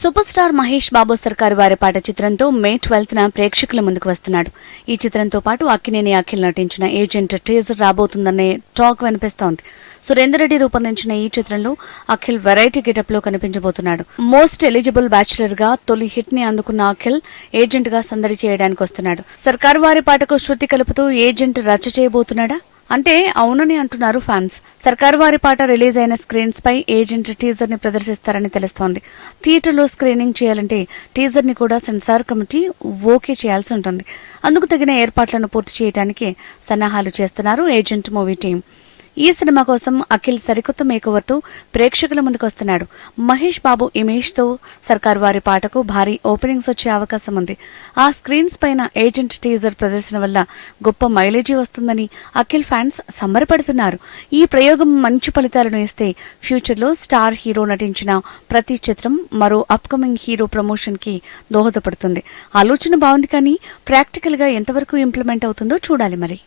Super star Mahesh Babu సర్కారు వారి పాట చిత్రంతో మే ట్వెల్త్ న ప్రేక్షకుల ముందుకు వస్తున్నాడు. ఈ చిత్రంతో పాటు అక్కినేని అఖిల్ నటించిన ఏజెంట్ టీజర్ రాబోతుందనే టాక్ వినిపిస్తోంది. సురేందర్ రెడ్డి రూపొందించిన ఈ చిత్రంలో అఖిల్ వెరైటీ గెటప్లో కనిపించబోతున్నాడు. మోస్ట్ ఎలిజిబుల్ బ్యాచులర్గా తొలి హిట్ని అందుకున్న అఖిల్ ఏజెంట్గా సందడి చేయడానికి వస్తున్నాడు. సర్కారు వారి పాటకు శృతి కలుపుతూ ఏజెంట్ రచ్చ చేయబోతున్నాడా? అంటే అవునని అంటున్నారు ఫ్యాన్స్ సర్కారు వారి పాట రిలీజ్ అయిన స్క్రీన్స్ పై ఏజెంట్ టీజర్ని ప్రదర్శిస్తారని తెలుస్తోంది. థియేటర్లో స్క్రీనింగ్ చేయాలంటే టీజర్ని కూడా సెన్సార్ కమిటీ ఓకే చేయాల్సి ఉంటుంది. అందుకు తగిన ఏర్పాట్లను పూర్తి చేయడానికి సన్నాహాలు చేస్తున్నారు ఏజెంట్ మూవీ టీం ఈ సినిమా కోసం అఖిల్ సరికొత్త మేకవర్తో ప్రేక్షకుల ముందుకు వస్తున్నాడు. మహేష్ బాబు ఇమేజ్తో సర్కార్ వారి పాటకు భారీ ఓపెనింగ్స్ వచ్చే అవకాశం ఉంది. ఆ స్క్రీన్స్ పైన ఏజెంట్ టీజర్ ప్రదర్శన వల్ల గొప్ప మైలేజీ వస్తుందని అఖిల్ ఫ్యాన్స్ సంబరపడుతున్నారు. ఈ ప్రయోగం మంచి ఫలితాలను ఇస్తే ఫ్యూచర్లో స్టార్ హీరో నటించిన ప్రతి చిత్రం మరో అప్కమింగ్ హీరో ప్రమోషన్కి దోహదపడుతుంది. ఆలోచన బాగుంది కానీ ప్రాక్టికల్గా ఎంతవరకు ఇంప్లిమెంట్ అవుతుందో చూడాలి మరి.